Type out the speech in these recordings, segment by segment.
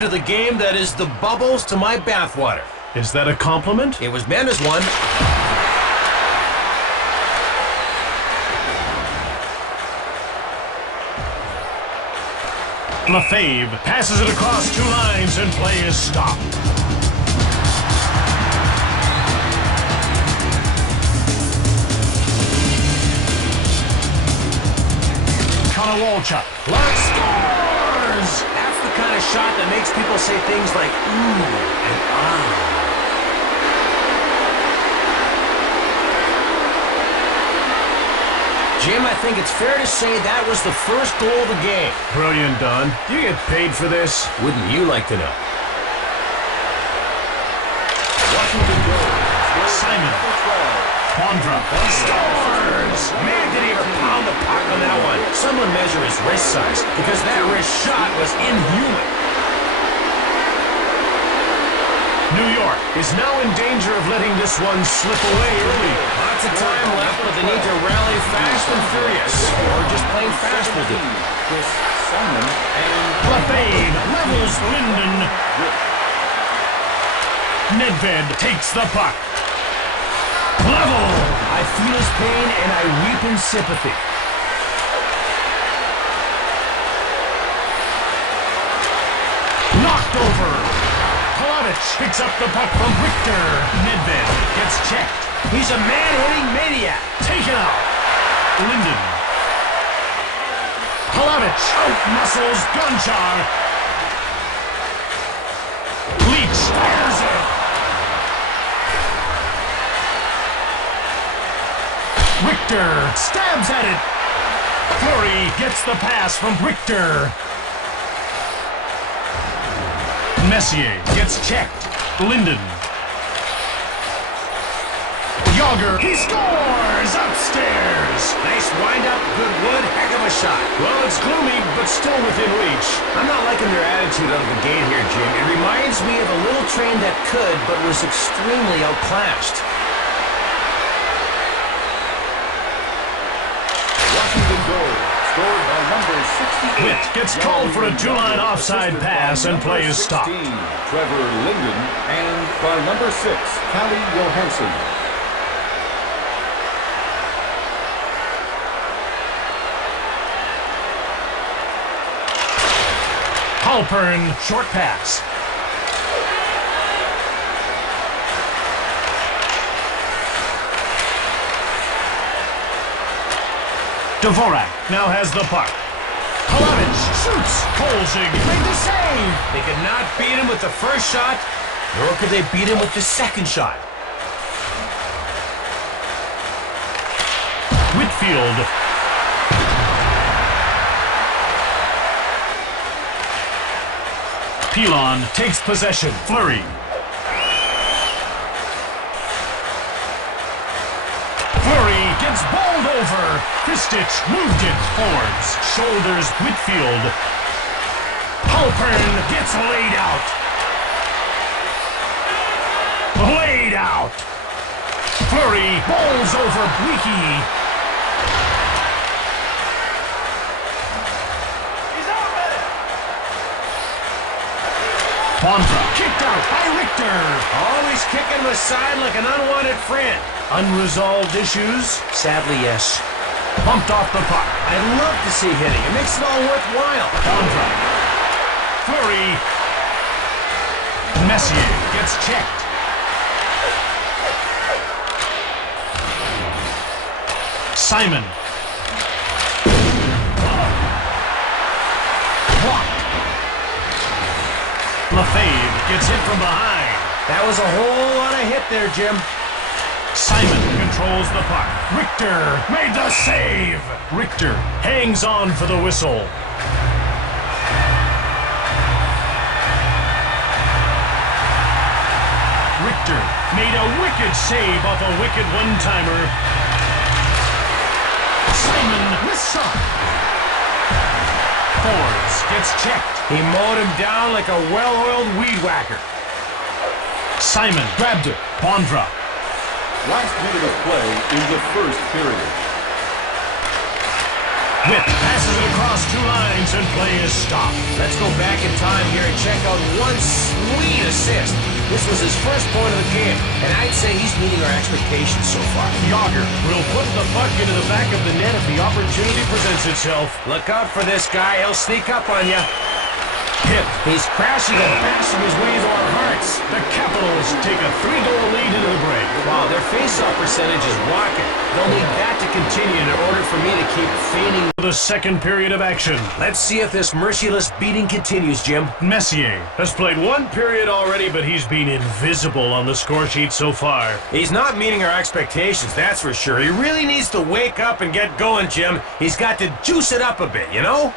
To the game that is the bubbles to my bathwater. Is that a compliment? It was meant as one. Lefebvre passes it across 2 lines and play is stopped. Konowalchuk scores! That's the kind of shot that makes people say things like ooh and ah. Jim, I think it's fair to say that was the first goal of the game. Brilliant, Don. Do you get paid for this? Wouldn't you like to know? Washington goal. Simon. Pondra Scores! Man, did he ever pound the puck on that one. Someone measure his wrist size, because that wrist shot was inhuman. New York is now in danger of letting this one slip away early. Lots of time left, but they need to rally fast and furious. Or just plain fast will do. Chris Simon and Lefebvre levels Linden. Nedved takes the puck. Level! I feel his pain and I weep in sympathy. Knocked over. Picks up the puck from Richter. Nedved gets checked. He's a man-hitting maniac. Taken out. Linden. Palavich out-muscles Gonchar. Leach fires it. Richter stabs at it. Fleury gets the pass from Richter. Messier gets checked. Linden. Yager, he scores! Upstairs! Nice wind-up, good wood, heck of a shot. Well, it's gloomy, but still within reach. I'm not liking their attitude out of the gate here, Jim. It reminds me of a little train that could, but was extremely outclassed. Washington goal. Scored by number 68. Witt gets called for a 2-line offside pass and play is stopped. Trevor Linden and by number 6, Callie Johansson. Halpern, short pass. Dvorak now has the puck. Palavich shoots. Kolzig made the save. They could not beat him with the first shot, nor could they beat him with the second shot. Whitfield. Pilon takes possession. Fleury. Fleury gets bowled over. Kristich moved it. Forwards. Shoulders Whitfield. Halpern gets laid out. Laid out. Fleury bowls over Bleaky. Pondra kicked out by Richter. Always kicking the side like an unwanted friend. Unresolved issues? Sadly, yes. Bumped off the puck. I'd love to see hitting. It makes it all worthwhile. Pondra. Fleury. Messier gets checked. Simon. Blocked. Lefebvre gets hit from behind. That was a whole lot of hit there, Jim. Simon controls the puck. Richter made the save. Richter hangs on for the whistle. Richter made a wicked save off a wicked one-timer. Simon with shot. Forwards gets checked. He mowed him down like a well-oiled weed whacker. Simon grabbed it. Pondra. Last minute of play in the first period. Whip passes it across 2 lines and play is stopped. Let's go back in time here and check out one sweet assist. This was his first point of the game, and I'd say he's meeting our expectations so far. Yager will put the puck into the back of the net if the opportunity presents itself. Look out for this guy. He'll sneak up on you. Hit. He's crashing and bashing his way into our hearts. The Capitals take a 3-goal lead into the break. Wow, their face-off percentage is rocking. They'll need that to continue in order for me to keep feigning The second period of action. Let's see if this merciless beating continues, Jim. Messier has played 1 period already, but he's been invisible on the score sheet so far. He's not meeting our expectations, that's for sure. He really needs to wake up and get going, Jim. He's got to juice it up a bit, you know?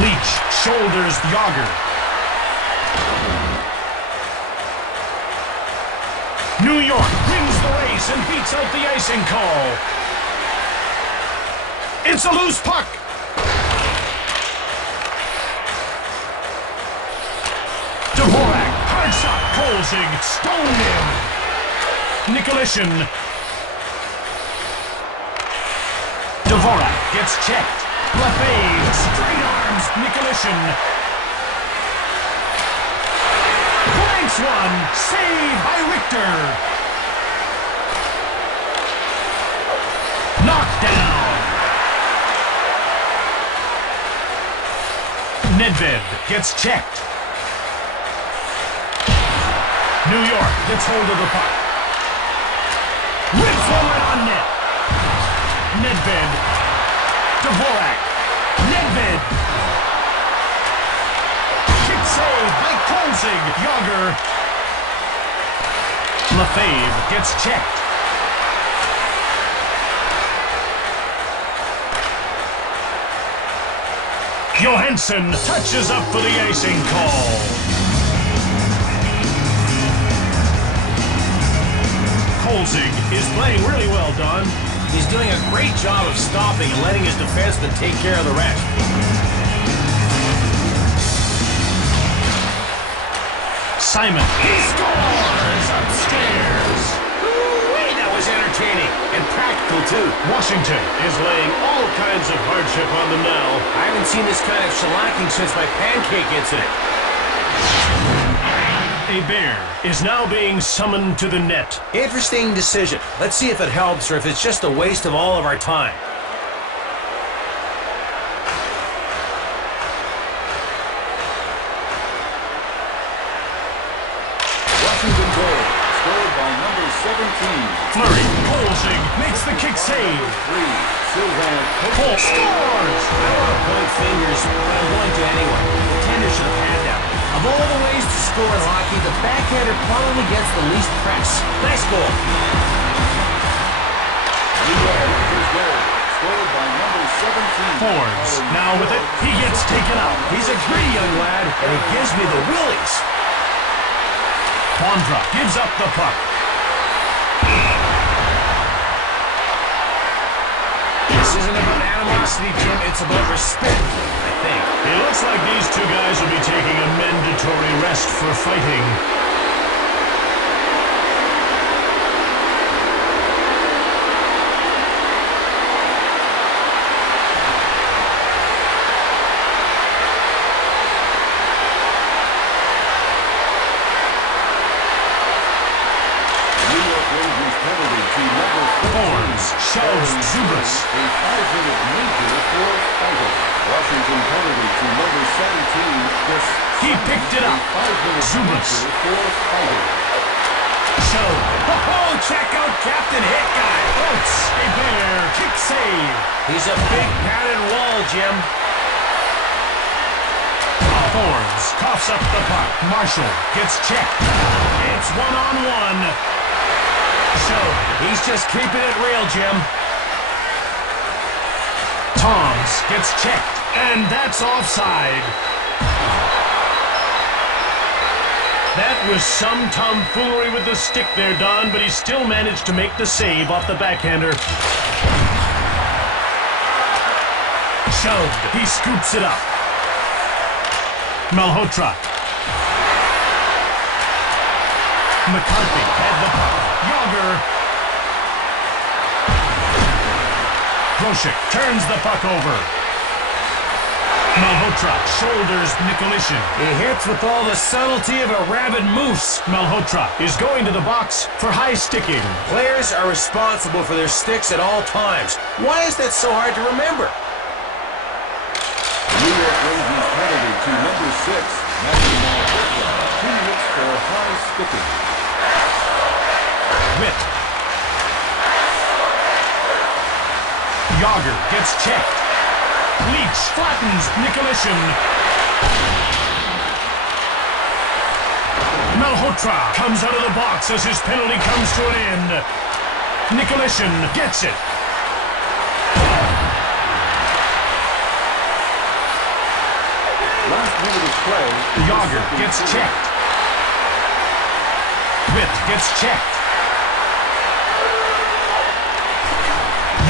Leach shoulders Yager. New York wins the race and beats out the icing call. It's a loose puck. Dvorak, hard shot, Kolzig, stoned him. Nicolishin. Dvorak gets checked. Lefebvre, straight arms, Nicolishin. Blanks one, saved by Richter. Knocked down. Nedved gets checked. New York gets hold of the puck. Rips one right on net. Nedved. Dvorak. Nedved. Kick save by Kolzig. Yager. Lefebvre gets checked. Johansson touches up for the icing call. Kolzig is playing really well, Don. He's doing a great job of stopping and letting his defensemen take care of the rest. Simon. He scores upstairs. Ooh-wee, that was entertaining and practical, too. Washington is laying all kinds of hardship on them now. I haven't seen this kind of shellacking since my pancake incident. A bear is now being summoned to the net. Interesting decision. Let's see if it helps or if it's just a waste of all of our time. Washington goal, scored by number 17. Fleury. Kolzig makes the kick save. 3, Sylvain Cole scores. I don't want to point fingers, but I'm going to anyway. The tender should have had that. Of all the ways to score in hockey, the backhander probably gets the least press. Nice goal. New York, his goal, scored by number 17. Forbes now with it. He gets taken out. He's a gritty young lad, and he gives me the willies. Bondra gives up the puck. This isn't about animosity, Jim. It's about respect, I think. It looks like these 2 guys will be taking a mandatory rest for fighting. New York Rangers penalty to number 14. Forbes shoves Zubas. A 5-minute major for fighting. Washington penalty to number 17, Chris. He picked it up. 5-minute Zubas. major for fighting. Show. Oh, check out Captain Hit Guy. Oates. A bear. Kick save. He's a big padded wall, Jim. Forbes coughs up the puck. Marshall gets checked. It's 1-on-1. Show. He's just keeping it real, Jim. Toms gets checked. And that's offside. That was some tomfoolery with the stick there, Don, but he still managed to make the save off the backhander. Shoved. He scoops it up. Malhotra. McCarthy had the puck. Yager. Grosek turns the puck over. Malhotra shoulders Nicolishin. He hits with all the subtlety of a rabid moose. Malhotra is going to the box for high sticking. Players are responsible for their sticks at all times. Why is that so hard to remember? New York Rangers penalty to number 6, Matthew Malhotra. 2 hits for high sticking. Witt. Yager gets checked. Leach flattens Nicolishin. Malhotra comes out of the box as his penalty comes to an end. Nicolishin gets it. Last minute of play. Yager gets checked. Witt gets checked.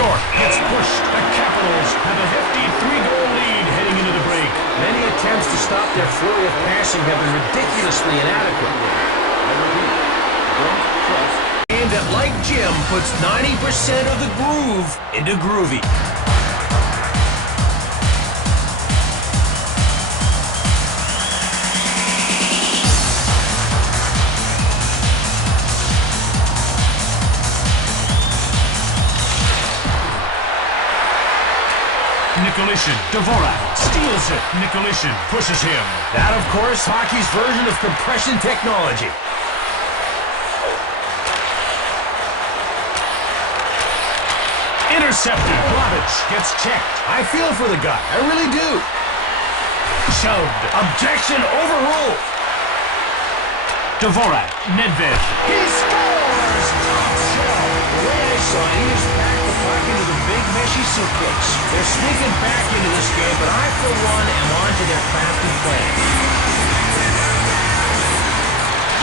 York gets pushed. The Capitals have a hefty 3-goal lead heading into the break. Many attempts to stop their flurry of passing have been ridiculously inadequate. And that, like Jim, puts 90% of the groove into groovy. Nicolishin. Dvorak steals it. Nicolishin pushes him. That, of course, hockey's version of compression technology. Intercepted. Blavich gets checked. I feel for the guy. I really do. Shoved. Objection overruled. Dvorak. Nedved. He scores! Top shelf. The way I saw it, he just packed the puck into the big meshy suitcase. They're sneaking back into this game, but I, for one, am on to their crafty plan.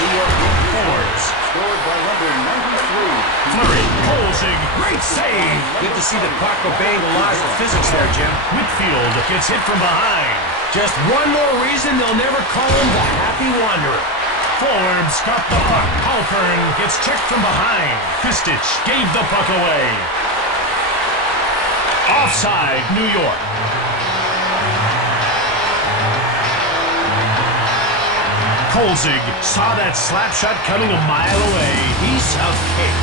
New York Rangers Forwards. scored by number 93. Flurry. Holzig. Great save. Good to see the puck obeying the laws of physics there, Jim. Whitfield gets hit from behind. Just one more reason they'll never call him the Happy Wanderer. Forwards got the puck. Halpern gets checked from behind. Kistich gave the puck away. Offside, New York. Kolzig saw that slap shot coming a mile away. Piece of cake.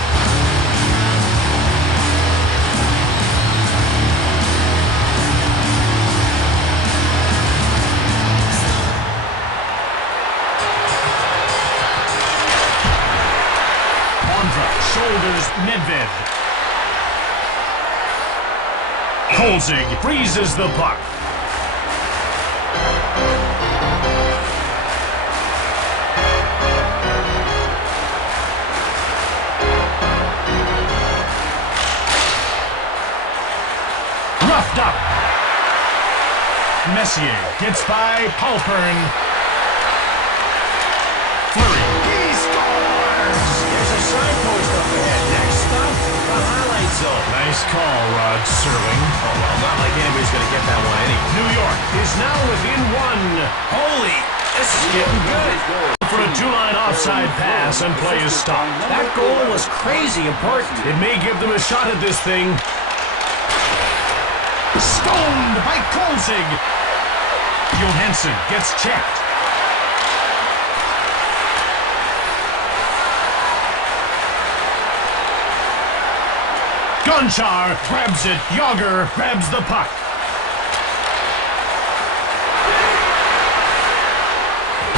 Shoulders Nedved. Kolzig freezes the puck. Roughed up. Messier gets by Halpern. Flurry. He scores! There's a signpost up ahead. Next stop, the highlight zone. Nice call, Rod Serling. Oh, well, not like anybody's going to get that one anyway. New York is now within one. Holy, this is getting good. For a two-line offside pass and play is stopped. That goal was crazy important. It may give them a shot at this thing. Stoned by Kolzig. Johansson gets checked. Gonchar grabs it. Yager grabs the puck.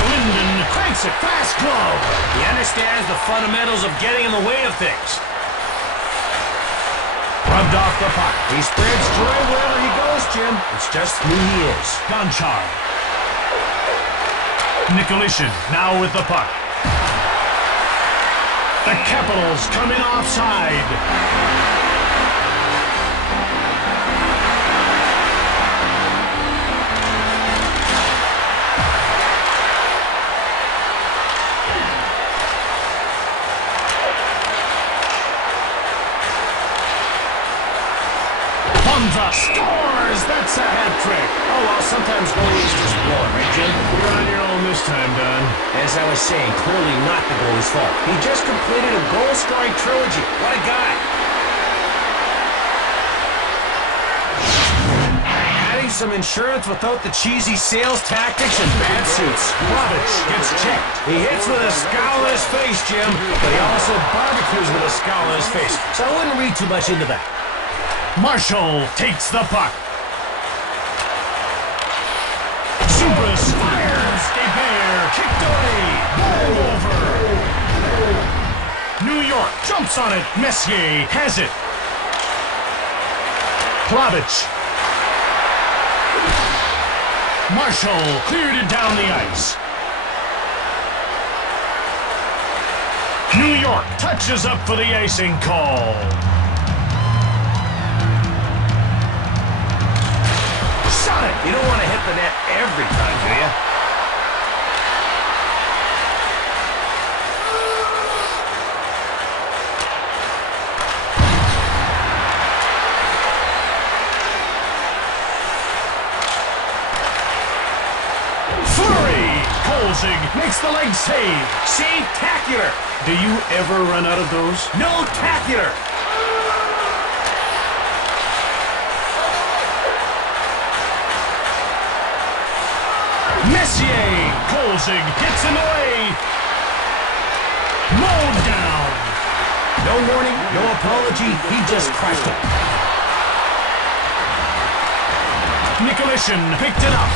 Linden cranks it. Fast glove. He understands the fundamentals of getting in the way of things. Rubbed off the puck. He spreads joy wherever he goes, Jim. It's just who he is. Gonchar. Nicolishin now with the puck. The Capitals come in offside. Sondra scores! That's a hat trick! Oh, well, sometimes goalies just blow it, right, Jim? You're on your own this time, Don. As I was saying, clearly not the goalie's fault. He just completed a goal-scoring trilogy. What a guy! Adding some insurance without the cheesy sales tactics and bad suits. Bobich gets checked. He hits with a scowl on his face, Jim, but he also barbecues with a scowl on his face. So I wouldn't read too much into that. Marshall takes the puck. Subras fires. A bear kicked away. Ball over. New York jumps on it. Messier has it. Plavich. Marshall cleared it down the ice. New York touches up for the icing call. Shot it! You don't want to hit the net every time, do you? Flurry! Kolzig makes the leg save. Save-tacular! Do you ever run out of those? No-tacular! Messier! Kolzig gets in the way. Mowed down. No warning, no apology, he just crushed it. Nicolishin picked it up.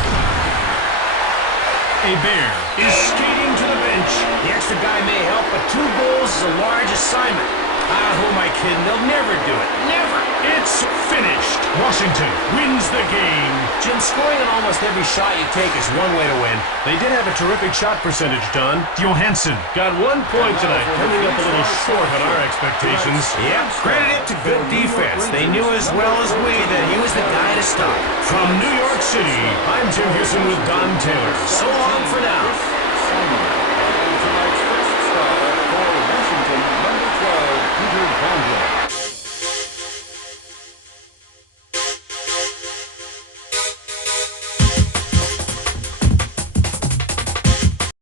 A bear is skating to the bench. The extra guy may help, but 2 goals is a large assignment. Ah, who am I kidding? They'll never do it. Never! It's finished. Washington wins the game. Jim, scoring on almost every shot you take is one way to win. They did have a terrific shot percentage, Don. Johansson got 1 point tonight, coming up a little short on our expectations. Yep, credit it to good defense. They knew as well as we that he was the guy to stop. From New York City, I'm Jim Houston with Don Taylor.